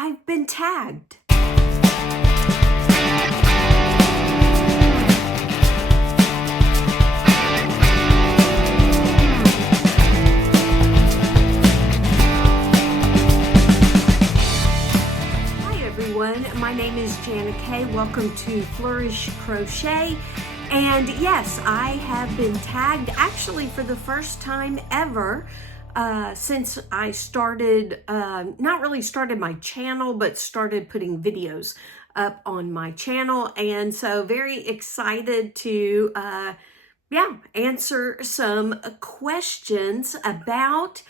I've been tagged. My name is Janna-Kay. Welcome to Flourish Crochet. And yes, I have been tagged actually for the first time ever since I started, not really started my channel, but started putting videos up on my channel. And so very excited to, answer some questions about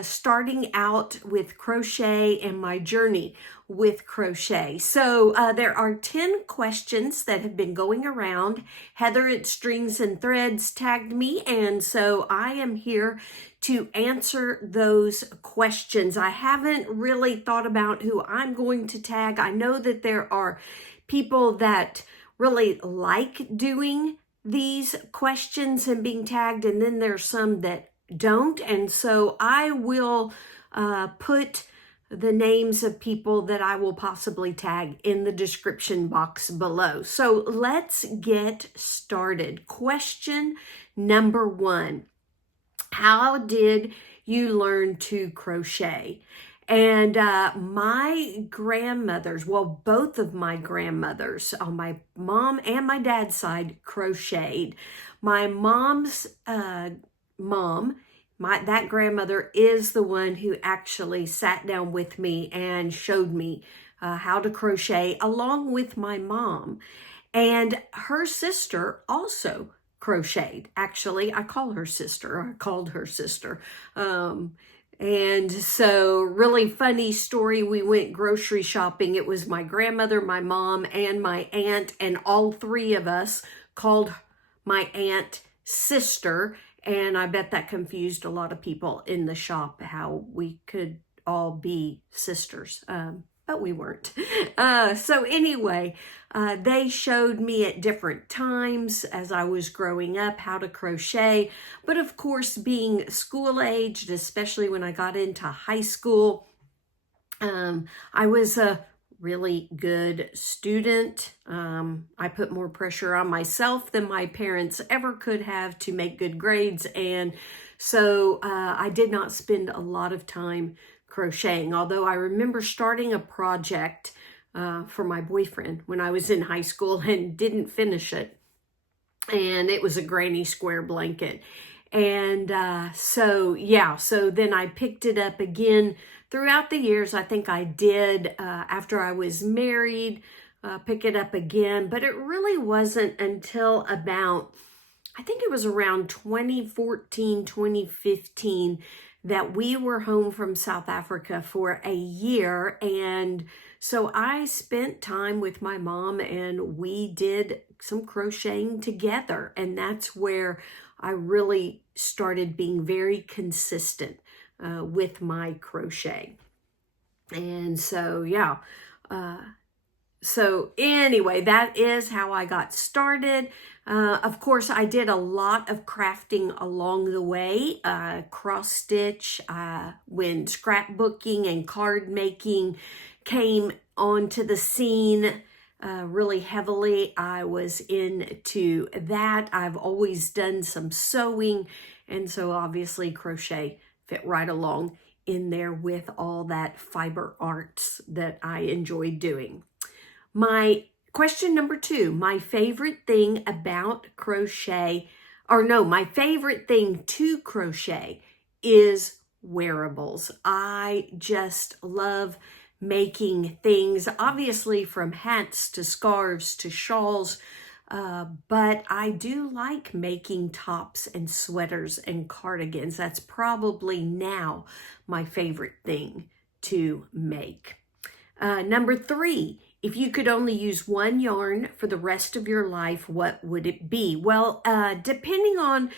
starting out with crochet and my journey with crochet. So there are 10 questions that have been going around. Heather at Strings and Threads tagged me, and so I am here to answer those questions. I haven't really thought about who I'm going to tag. I know that there are people that really like doing these questions and being tagged, and then there's some that don't, and so I will put the names of people that I will possibly tag in the description box below. So let's get started. Question number 1. How did you learn to crochet? And my grandmothers, well, both of my grandmothers on my mom and my dad's side crocheted. My mom's mom, that grandmother is the one who actually sat down with me and showed me how to crochet along with my mom. And her sister also crocheted. Actually, I called her sister. And so really funny story. We went grocery shopping. It was my grandmother, my mom, and my aunt. And all three of us called my aunt sister. And I bet that confused a lot of people in the shop, how we could all be sisters, but we weren't. So anyway, they showed me at different times as I was growing up how to crochet. But of course, being school-aged, especially when I got into high school, I was a really good student. I put more pressure on myself than my parents ever could have to make good grades. And so I did not spend a lot of time crocheting, although I remember starting a project for my boyfriend when I was in high school and didn't finish it. And it was a granny square blanket. And so then I picked it up again throughout the years. I think I did, after I was married, pick it up again. But it really wasn't until about, I think it was around 2014, 2015, that we were home from South Africa for a year. And so I spent time with my mom and we did some crocheting together. And that's where I really started being very consistent with my crochet. And so, so anyway, that is how I got started. Of course, I did a lot of crafting along the way, cross stitch, when scrapbooking and card making came onto the scene really heavily. I was into that. I've always done some sewing, and so obviously crochet fit right along in there with all that fiber arts that I enjoyed doing. My question number 2, my favorite thing about crochet, my favorite thing to crochet is wearables. I just love making things, obviously from hats to scarves to shawls, but I do like making tops and sweaters and cardigans. That's probably now my favorite thing to make. Number 3, if you could only use one yarn for the rest of your life, what would it be? Well, depending on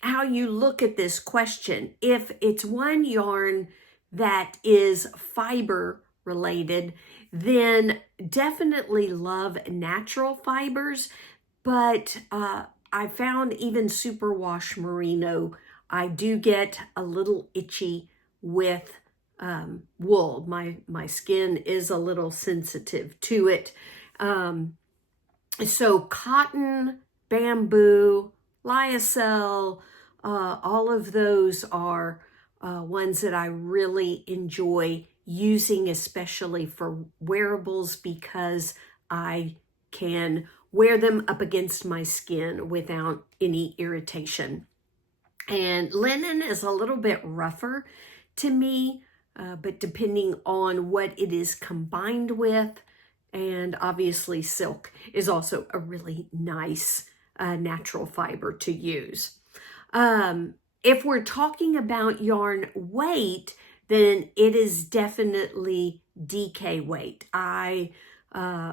how you look at this question, if it's one yarn that is fiber related, then definitely love natural fibers. But I found even superwash merino, I do get a little itchy with wool. My skin is a little sensitive to it. So cotton, bamboo, lyocell, all of those are ones that I really enjoy using, especially for wearables, because I can wear them up against my skin without any irritation. And linen is a little bit rougher to me, but depending on what it is combined with, and obviously silk is also a really nice natural fiber to use. If we're talking about yarn weight, then it is definitely DK weight. I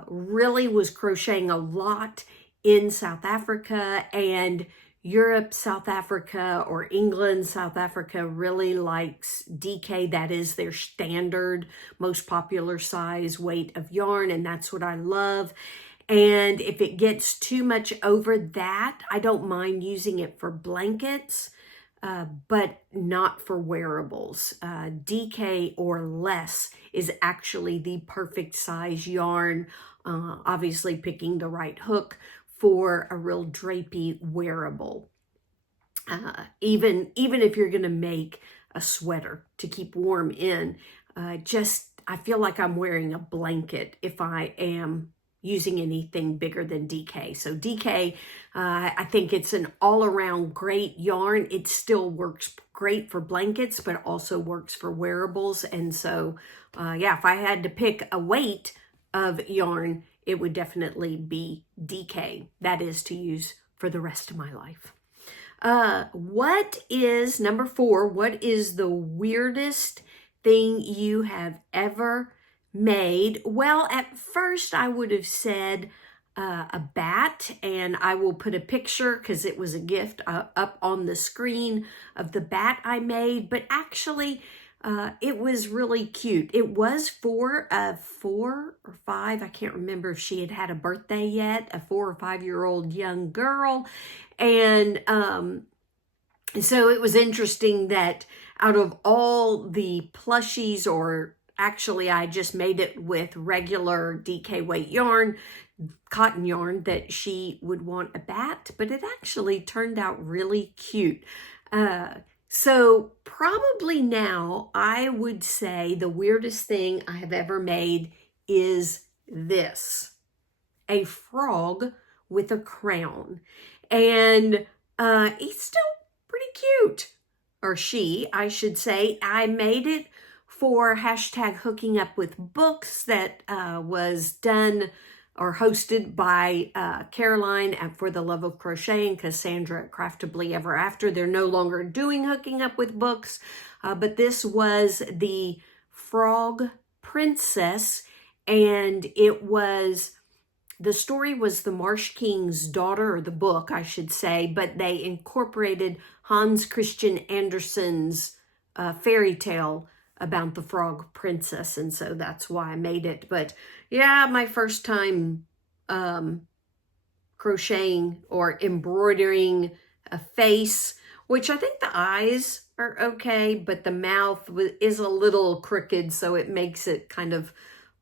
really was crocheting a lot in South Africa, and Europe, South Africa, or England, South Africa really likes DK. That is their standard, most popular size weight of yarn, and that's what I love. And if it gets too much over that, I don't mind using it for blankets, but not for wearables. DK or less is actually the perfect size yarn, obviously picking the right hook for a real drapey wearable. Even if you're going to make a sweater to keep warm in, I feel like I'm wearing a blanket if I am using anything bigger than DK. So DK, I think it's an all-around great yarn. It still works great for blankets, but also works for wearables. And so, yeah, if I had to pick a weight of yarn, it would definitely be DK. That is to use for the rest of my life. What is, number 4, what is the weirdest thing you have ever made? Well, at first I would have said a bat, and I will put a picture because it was a gift up on the screen of the bat I made, but actually it was really cute. It was for a 4 or 5, I can't remember if she had a birthday yet, a 4 or 5-year-old young girl. And so it was interesting that out of all the plushies, or actually I just made it with regular DK weight yarn, cotton yarn, that she would want a bat, but it actually turned out really cute. So probably now I would say the weirdest thing I have ever made is this, a frog with a crown. And he's still pretty cute, or she, I should say. I made it for hashtag hooking up with books that was done or hosted by Caroline at For the Love of Crochet and Cassandra at Craftably Ever After. They're no longer doing hooking up with books, but this was the Frog Princess, and it was, the story was the Marsh King's daughter, or the book, I should say, but they incorporated Hans Christian Andersen's fairy tale about the Frog Princess, and so that's why I made it. But yeah, my first time crocheting or embroidering a face, which I think the eyes are okay, but the mouth is a little crooked, so it makes it kind of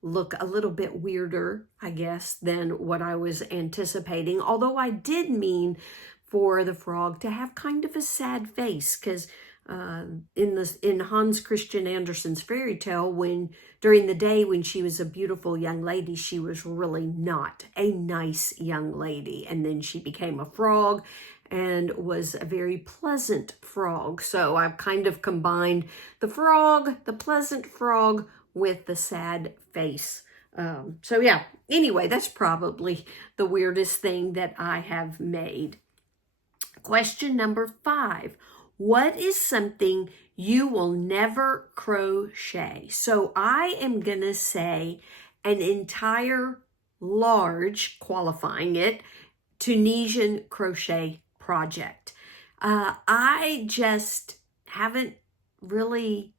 look a little bit weirder, I guess, than what I was anticipating. Although I did mean for the frog to have kind of a sad face, because in Hans Christian Andersen's fairy tale, when during the day when she was a beautiful young lady, she was really not a nice young lady, and then she became a frog and was a very pleasant frog. So I've kind of combined the frog, the pleasant frog, with the sad face. So yeah, anyway, that's probably the weirdest thing that I have made. Question number 5. What is something you will never crochet? So I am going to say an entire large, qualifying it, Tunisian crochet project. I just haven't really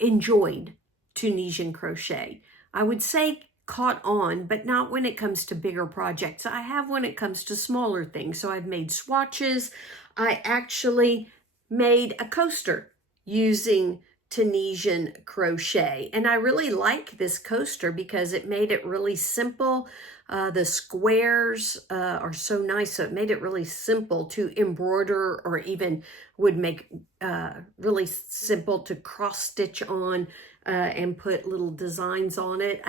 enjoyed Tunisian crochet. I would say caught on, but not when it comes to bigger projects. I have when it comes to smaller things. So I've made swatches. I actually made a coaster using Tunisian crochet. And I really like this coaster because it made it really simple. The squares are so nice, so it made it really simple to embroider, or even would make really simple to cross stitch on and put little designs on it.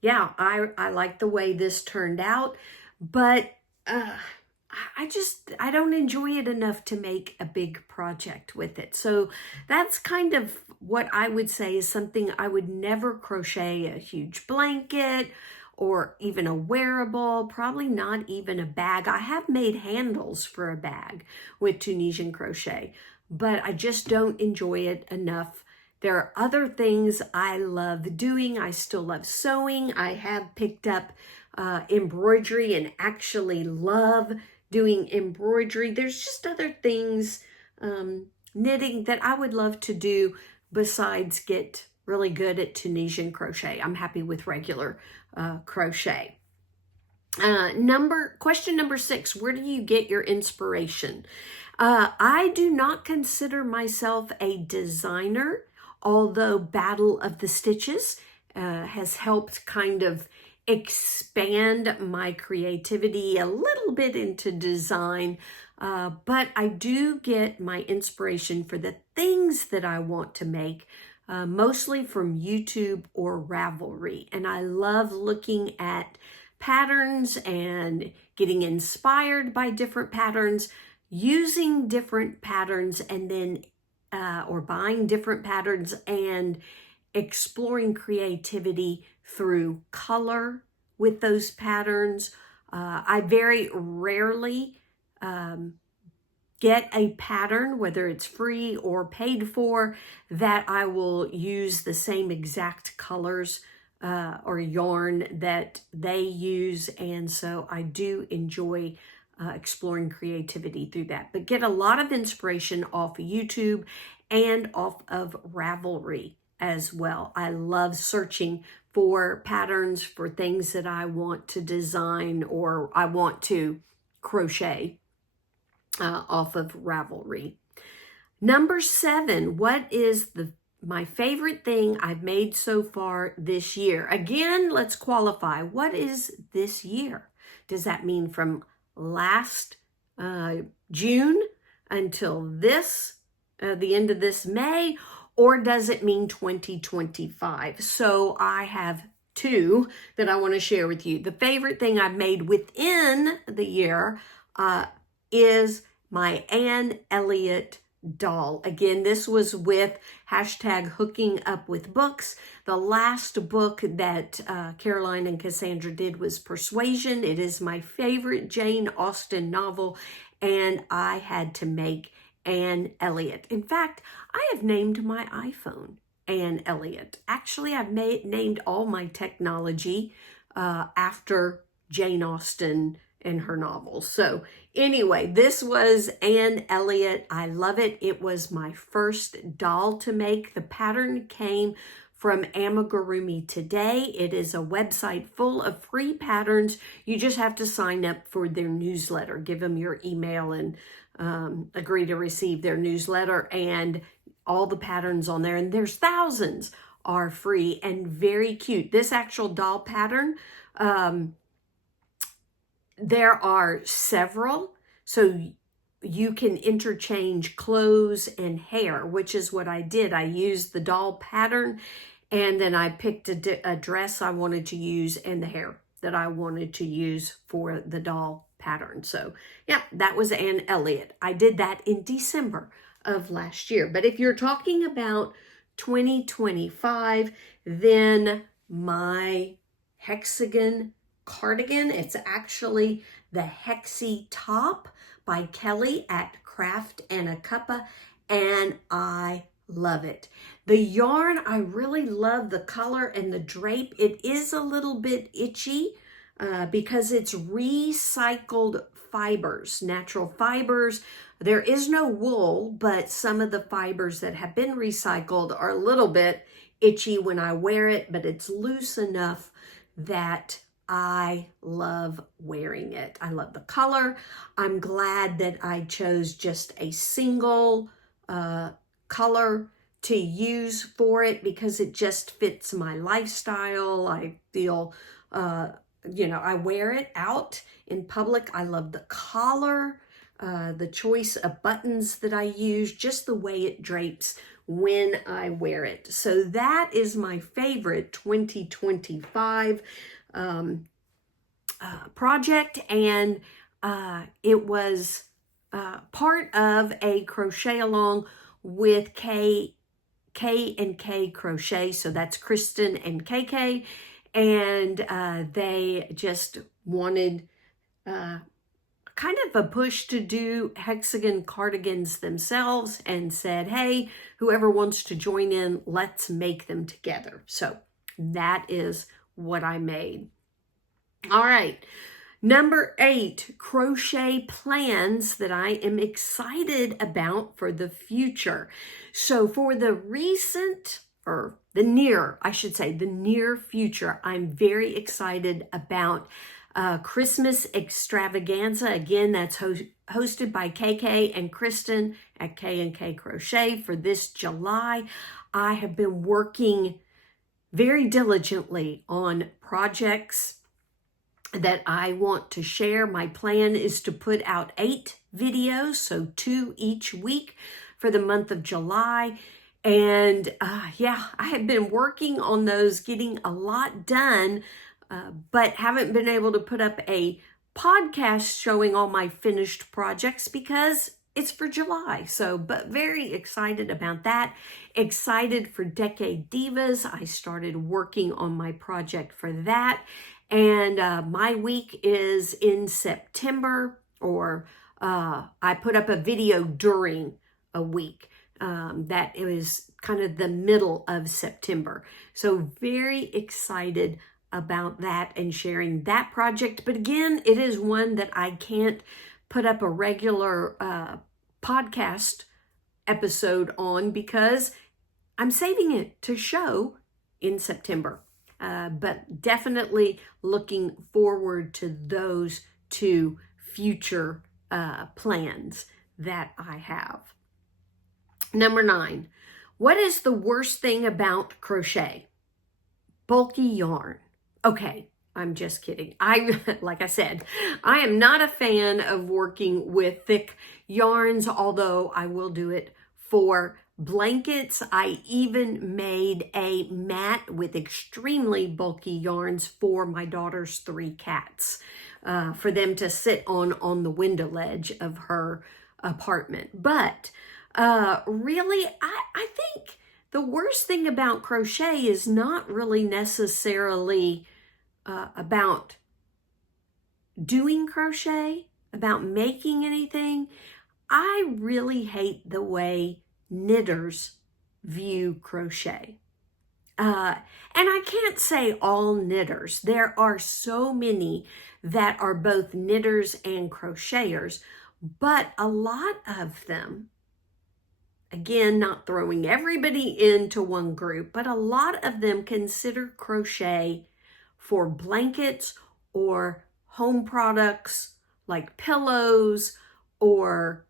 Yeah, I like the way this turned out, but I don't enjoy it enough to make a big project with it. So that's kind of what I would say is something I would never crochet: a huge blanket or even a wearable, probably not even a bag. I have made handles for a bag with Tunisian crochet, but I just don't enjoy it enough. There are other things I love doing. I still love sewing. I have picked up embroidery and actually love doing embroidery. There's just other things, knitting, that I would love to do besides get really good at Tunisian crochet. I'm happy with regular crochet. Question number 6, where do you get your inspiration? I do not consider myself a designer, although Battle of the Stitches has helped kind of expand my creativity a little bit into design, but I do get my inspiration for the things that I want to make mostly from YouTube or Ravelry. And I love looking at patterns and getting inspired by different patterns, using different patterns, and then or buying different patterns and exploring creativity through color with those patterns. I very rarely get a pattern, whether it's free or paid for, that I will use the same exact colors or yarn that they use. And so I do enjoy exploring creativity through that, but get a lot of inspiration off YouTube and off of Ravelry as well. I love searching for patterns for things that I want to design or I want to crochet off of Ravelry. Number 7, what is my favorite thing I've made so far this year? Again, let's qualify. What is this year? Does that mean from last June until the end of this May, or does it mean 2025? So I have 2 that I want to share with you. The favorite thing I've made within the year is my Anne Elliott doll. Again, this was with #HookingUpWithBooks. The last book that Caroline and Cassandra did was Persuasion. It is my favorite Jane Austen novel, and I had to make Anne Elliott. In fact, I have named my iPhone Anne Elliott. Actually, I've named all my technology after Jane Austen and her novels. So anyway, this was Anne Elliott. I love it. It was my first doll to make. The pattern came from Amigurumi Today. It is a website full of free patterns. You just have to sign up for their newsletter. Give them your email and agree to receive their newsletter, and all the patterns on there, and there's thousands, are free and very cute. This actual doll pattern, there are several, so you can interchange clothes and hair, which is what I did. I used the doll pattern, and then I picked a dress I wanted to use and the hair that I wanted to use for the doll pattern. So yeah, that was Anne Elliott. I did that in December of last year. But if you're talking about 2025, then my hexagon cardigan, it's actually the Hexy Top by Kelley at Craft and a Cuppa, and I love it. The yarn, I really love the color and the drape. It is a little bit itchy because it's recycled fibers, natural fibers. There is no wool, but some of the fibers that have been recycled are a little bit itchy when I wear it, but it's loose enough that I love wearing it. I love the color. I'm glad that I chose just a single color to use for it because it just fits my lifestyle. I feel, I wear it out in public. I love the collar, the choice of buttons that I use, just the way it drapes when I wear it. So that is my favorite 2025 project, and it was part of a crochet along with K Crochet. So that's Kristen and KK, and they just wanted kind of a push to do hexagon cardigans themselves and said, hey, whoever wants to join in, let's make them together. So that is what I made. All right. Number 8, crochet plans that I am excited about for the future. So for the near future, I'm very excited about Christmas extravaganza. Again, that's hosted by KK and Kristen at K&K Crochet for this July. I have been working very diligently on projects that I want to share. My plan is to put out 8 videos, so 2 each week for the month of July. And I have been working on those, getting a lot done, but haven't been able to put up a podcast showing all my finished projects because it's for July. So, but very excited about that. Excited for Decade Divas. I started working on my project for that. And my week is in September, or I put up a video during a week. That it was kind of the middle of September. So very excited about that and sharing that project. But again, it is one that I can't put up a regular podcast episode on because I'm saving it to show in September. But definitely looking forward to those 2 future plans that I have. Number 9, what is the worst thing about crochet? Bulky yarn. Okay, I'm just kidding. Like I said, I am not a fan of working with thick yarns, although I will do it for blankets. I even made a mat with extremely bulky yarns for my daughter's 3 cats, for them to sit on the window ledge of her apartment. But really, I think the worst thing about crochet is not really necessarily about doing crochet, about making anything. I really hate the way knitters view crochet. And I can't say all knitters. There are so many that are both knitters and crocheters, but a lot of them, again, not throwing everybody into one group, but a lot of them consider crochet for blankets or home products like pillows or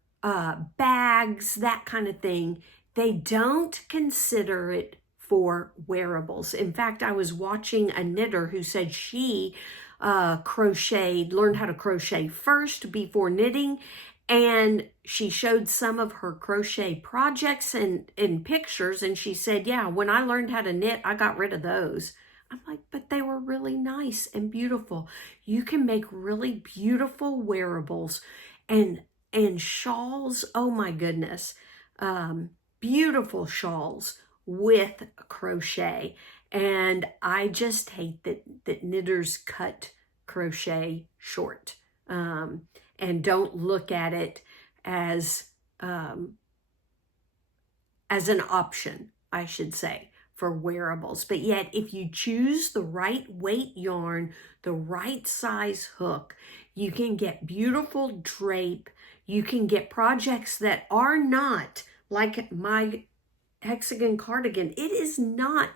bags, that kind of thing. They don't consider it for wearables. In fact, I was watching a knitter who said she learned how to crochet first before knitting, and she showed some of her crochet projects and pictures, and she said, yeah, when I learned how to knit, I got rid of those. I'm like, but they were really nice and beautiful. You can make really beautiful wearables and shawls. Oh my goodness. Beautiful shawls with crochet. And I just hate that knitters cut crochet short, and don't look at it as an option, I should say, for wearables. But yet, if you choose the right weight yarn, the right size hook, you can get beautiful drape. You can get projects that are not like my hexagon cardigan. It is not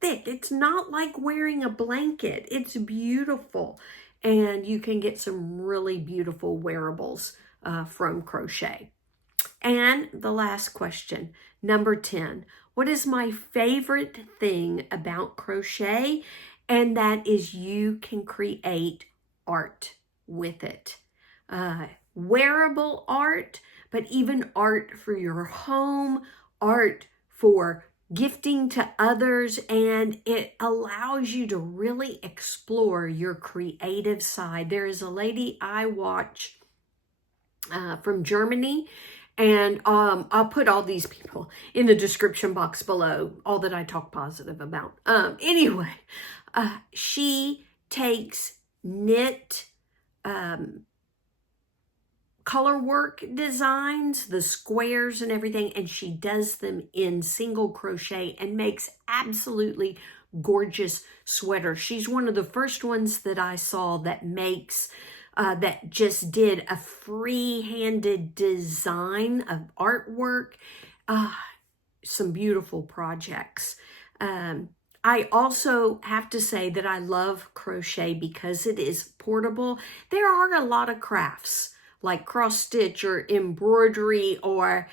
thick. It's not like wearing a blanket. It's beautiful. And you can get some really beautiful wearables from crochet. And the last question, number 10. What is my favorite thing about crochet? And that is you can create art with it. Wearable art, but even art for your home, art for gifting to others, and it allows you to really explore your creative side. There is a lady I watch from Germany, and I'll put all these people in the description box below, all that I talk positive about. Anyway, she takes knit color work designs, the squares and everything, and she does them in single crochet and makes absolutely gorgeous sweaters. She's one of the first ones that I saw that makes that just did a free-handed design of artwork. Some beautiful projects. I also have to say that I love crochet because it is portable. There are a lot of crafts like cross stitch or embroidery or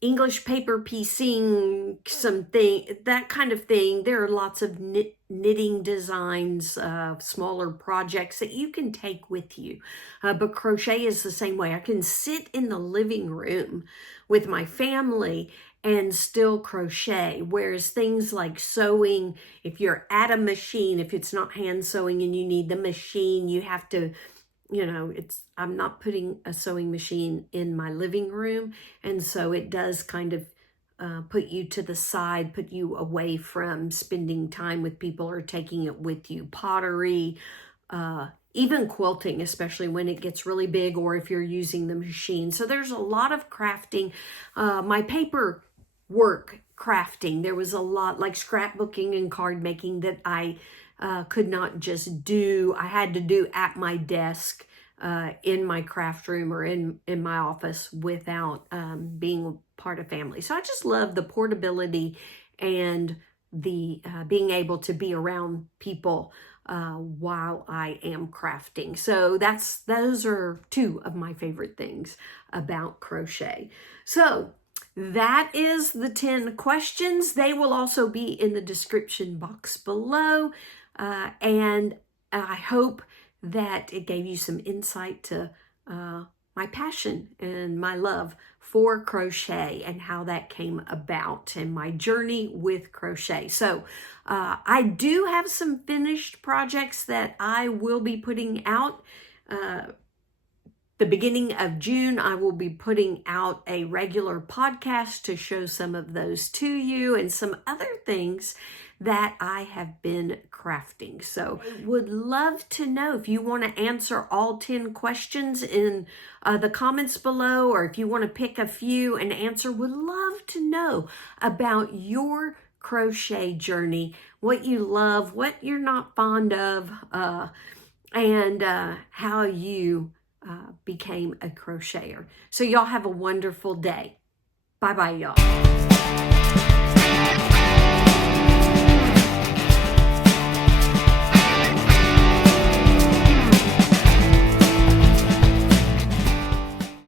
English paper piecing, something, that kind of thing. There are lots of knitting designs, smaller projects that you can take with you. But crochet is the same way. I can sit in the living room with my family and still crochet. Whereas things like sewing, if you're at a machine, if it's not hand sewing and you need the machine, you have to, you know, I'm not putting a sewing machine in my living room. And so it does kind of put you to the side, put you away from spending time with people or taking it with you. Pottery, even quilting, especially when it gets really big or if you're using the machine. So there's a lot of crafting. My paper work crafting, there was a lot like scrapbooking and card making that I could not just do. I had to do at my desk in my craft room or in my office without being part of family. So I just love the portability and the being able to be around people while I am crafting. So those are two of my favorite things about crochet. So that is the 10 questions. They will also be in the description box below. And I hope that it gave you some insight to my passion and my love for crochet and how that came about and my journey with crochet. So I do have some finished projects that I will be putting out. The beginning of June, I will be putting out a regular podcast to show some of those to you and some other things that I have been crafting. So I would love to know if you want to answer all 10 questions in the comments below, or if you want to pick a few and answer. Would love to know about your crochet journey, what you love, what you're not fond of, and how you became a crocheter. So y'all have a wonderful day. Bye-bye, y'all.